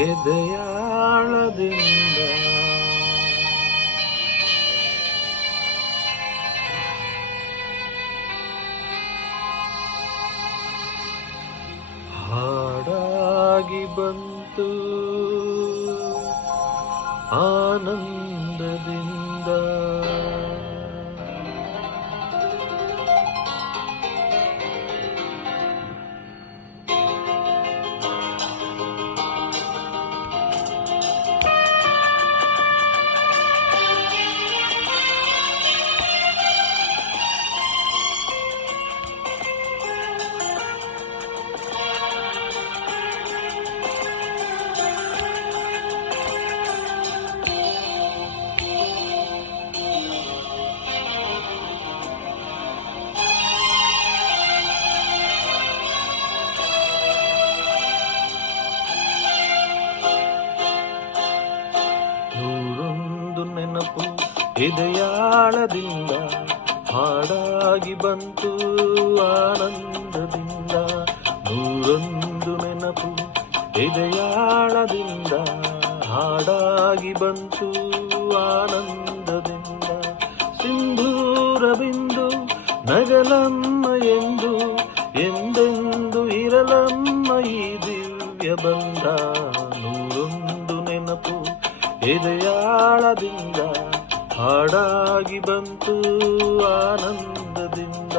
ಎದೆಯಾಳದಿಂದ ಹಾಡಾಗಿ ಬಂತು ಆನಂದದಿಂದ ನೆನಪು ಎದೆಯಾಳದಿಂದ ಹಾಡಾಗಿ ಬಂತು ಆನಂದದಿಂದ. ನೂರೊಂದು ನೆನಪು ಎದೆಯಾಳದಿಂದ ಹಾಡಾಗಿ ಬಂತು ಆನಂದದಿಂದ. ಸಿಂಧೂರ ಬಿಂದು ನಗಲಮ್ಮ ಎಂದು ಎಂದೆಂದು ಇರಲಮ್ಮ ಈ ದಿವ್ಯ ಬಂಧ. ನೂರೊಂದು ನೆನಪು ಎದೆಯಾಳದಿಂದ ಹಾಡಾಗಿ ಬಂತು ಆನಂದದಿಂದ.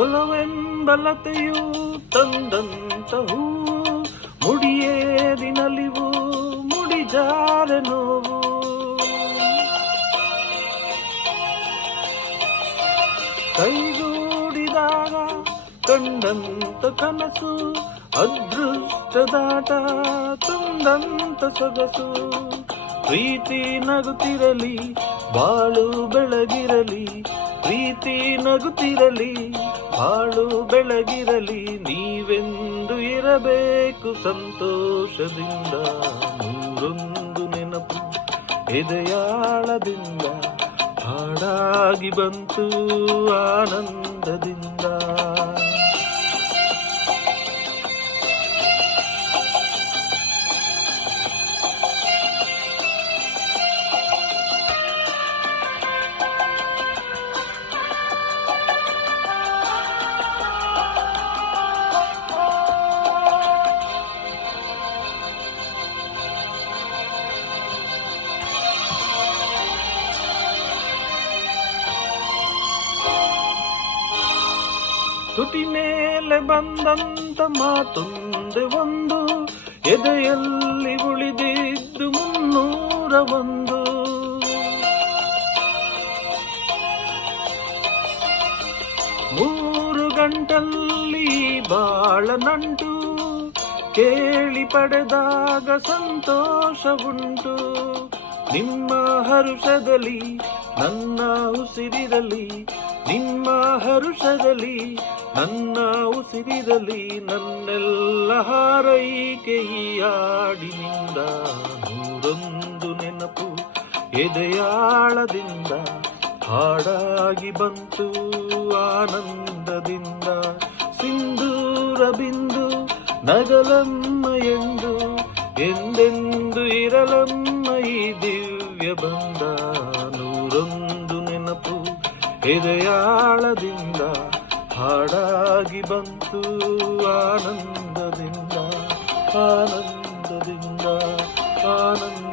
ಒಲವೆಂಬಲತೆಯು ತಂದಂತ ಹೂ ಮುಡಿಯೇದಿ ನಲಿವು ಮುಡಿಜಾರೆ ನೋವು. ಕೈಗೂಡಿದಾಗ ಕಂಡಂತ ಕನಸು ಅದೃಷ್ಟದಾಟ ತಂದಂತ ಸೊಗಸು. ಪ್ರೀತಿ ನಗುತ್ತಿರಲಿ ಬಾಳು ಬೆಳಗಿರಲಿ, ಪ್ರೀತಿ ನಗುತ್ತಿರಲಿ ಬಾಳು ಬೆಳಗಿರಲಿ. ನೀವೆಂದು ಇರಬೇಕು ಸಂತೋಷದಿಂದ. ನೂರೊಂದು ನೆನಪು ಎದೆಯಾಳದಿಂದ ಹಾಡಾಗಿ ಬಂತು ಆನಂದದಿಂದ. ತುಟಿ ಮೇಲೆ ಬಂದಂತ ಮಾತೊಂದೆ ಒಂದು, ಎದೆಯಲ್ಲಿ ಉಳಿದಿದ್ದು 301. ಮೂರು ಗಂಟಲ್ಲಿ ಬಾಳ ನಂಟು ಕೇಳಿ ಪಡೆದಾಗ ಸಂತೋಷವುಂಟು. ನಿಮ್ಮ ಹರುಷದಲ್ಲಿ ನನ್ನ ಉಸಿರಿರಲಿ, ನಿಮ್ಮ ಹರುಷದಲ್ಲಿ ನನ್ನ ಉಸಿರಿರಲಿ. ನನ್ನೆಲ್ಲ ಹಾರೈಕೆ ಈ ಹಾಡಿನಿಂದ. ನೂರೊಂದು ನೆನಪು ಎದೆಯಾಳದಿಂದ ಹಾಡಾಗಿ ಬಂತು ಆನಂದದಿಂದ. ಸಿಂಧೂರ ಬಿಂದು ನಗಲಮ್ಮ ಎಂದು ಎಂದೆಂದು ಇರಲಮ್ಮ ಈ ದಿವ್ಯ ಬಂಧ. ನೂರೊಂದು ನೆನಪು ಎದೆಯಾಳದಿಂದ ಹಾಡಾಗಿ ಬಂತು ಆನಂದದಿಂದ, ಆನಂದದಿಂದ, ಆನಂದ.